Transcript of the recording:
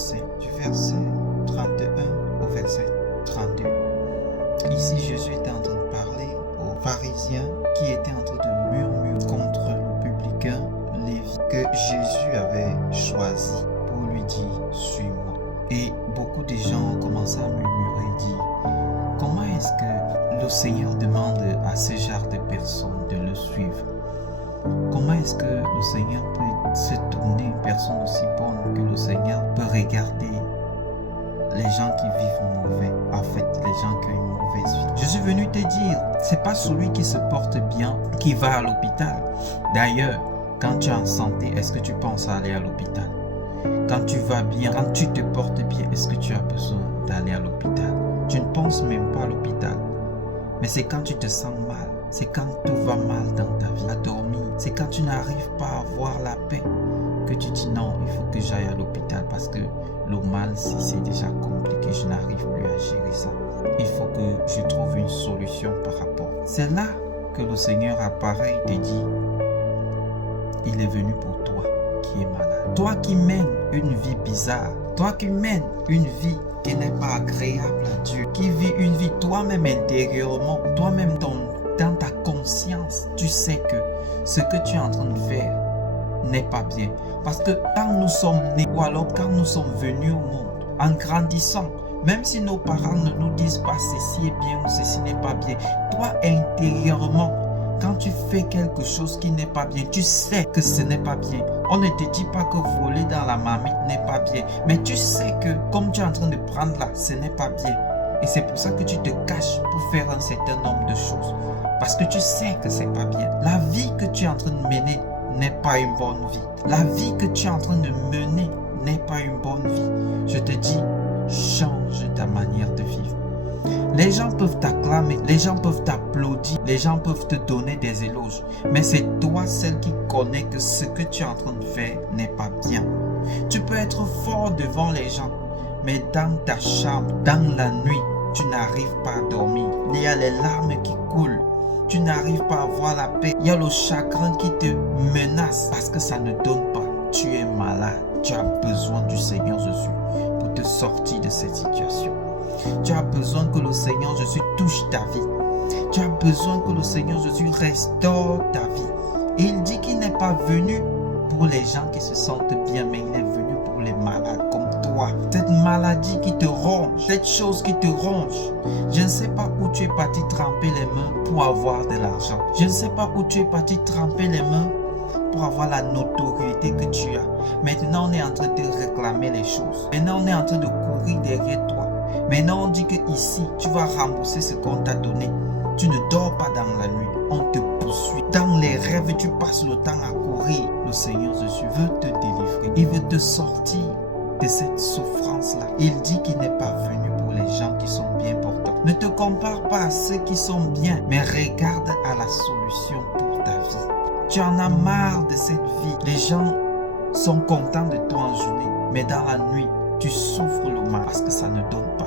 5, du verset 31 au verset 32. Ici, Jésus était en train de parler aux pharisiens qui étaient en train de murmurer contre le publicain Lévi que Jésus avait choisi pour lui dire « Suis-moi ». Et beaucoup de gens ont commencé à murmurer et dire « Comment est-ce que le Seigneur demande à ce genre de personnes de le suivre? Comment est-ce que le Seigneur peut se tourner une personne aussi bonne que le Seigneur peut regarder les gens qui vivent mauvais, en fait, les gens qui ont une mauvaise vie? Je suis venu te dire, c'est pas celui qui se porte bien qui va à l'hôpital. D'ailleurs, quand tu es en santé, est-ce que tu penses à aller à l'hôpital? Quand tu vas bien, quand tu te portes bien, est-ce que tu as besoin d'aller à l'hôpital? Tu ne penses même pas à l'hôpital. Mais c'est quand tu te sens mal, c'est quand tout va mal dans ta vie, à dormir, c'est quand tu n'arrives pas à avoir la paix que tu dis non, il faut que j'aille à l'hôpital parce que le mal, si c'est déjà compliqué, je n'arrive plus à gérer ça. Il faut que je trouve une solution par rapport. C'est là que le Seigneur apparaît et te dit, il est venu pour toi qui es malade. Toi qui mènes une vie bizarre, toi qui mènes une vie qui n'est pas agréable à Dieu, qui vit une vie toi-même intérieurement, toi-même dans ta conscience, tu sais que ce que tu es en train de faire n'est pas bien. Parce que quand nous sommes nés, ou alors quand nous sommes venus au monde, en grandissant, même si nos parents ne nous disent pas ceci est bien ou ceci n'est pas bien, toi intérieurement, quand tu fais quelque chose qui n'est pas bien, tu sais que ce n'est pas bien. On ne te dit pas que voler dans la marmite n'est pas bien, mais tu sais que comme tu es en train de prendre là, ce n'est pas bien. Et c'est pour ça que tu te caches pour faire un certain nombre de choses. Parce que tu sais que c'est pas bien. La vie que tu es en train de mener n'est pas une bonne vie. La vie que tu es en train de mener n'est pas une bonne vie. Je te dis, change ta manière de vivre. Les gens peuvent t'acclamer, les gens peuvent t'applaudir, les gens peuvent te donner des éloges. Mais c'est toi, celle qui connais que ce que tu es en train de faire n'est pas bien. Tu peux être fort devant les gens, mais dans ta chambre, dans la nuit, tu n'arrives pas à dormir. Il y a les larmes qui coulent. Tu n'arrives pas à avoir la paix. Il y a le chagrin qui te menace parce que ça ne donne pas. Tu es malade. Tu as besoin du Seigneur Jésus pour te sortir de cette situation. Tu as besoin que le Seigneur Jésus touche ta vie. Tu as besoin que le Seigneur Jésus restaure ta vie. Et il dit qu'il n'est pas venu pour les gens qui se sentent bien, mais il est venu pour les malades comme toi. Cette maladie qui te ronge, cette chose qui te ronge. Je ne sais pas où tu es parti tremper les mains pour avoir de l'argent. Je ne sais pas où tu es parti tremper les mains pour avoir la notoriété que tu as. Maintenant, on est en train de réclamer les choses. Maintenant, on est en train de courir derrière toi. Maintenant, on dit que ici, tu vas rembourser ce qu'on t'a donné. Tu ne dors pas dans la nuit. On te poursuit. Dans les rêves, tu passes le temps à courir. Le Seigneur Jésus veut te délivrer. Il veut te sortir de cette souffrance-là. Il dit qu'il n'est pas venu pour les gens qui sont bien portants. Ne te compare pas à ceux qui sont bien, mais regarde à la solution pour ta vie. Tu en as marre de cette vie. Les gens sont contents de toi en journée, mais dans la nuit, tu souffres le mal parce que ça ne donne pas.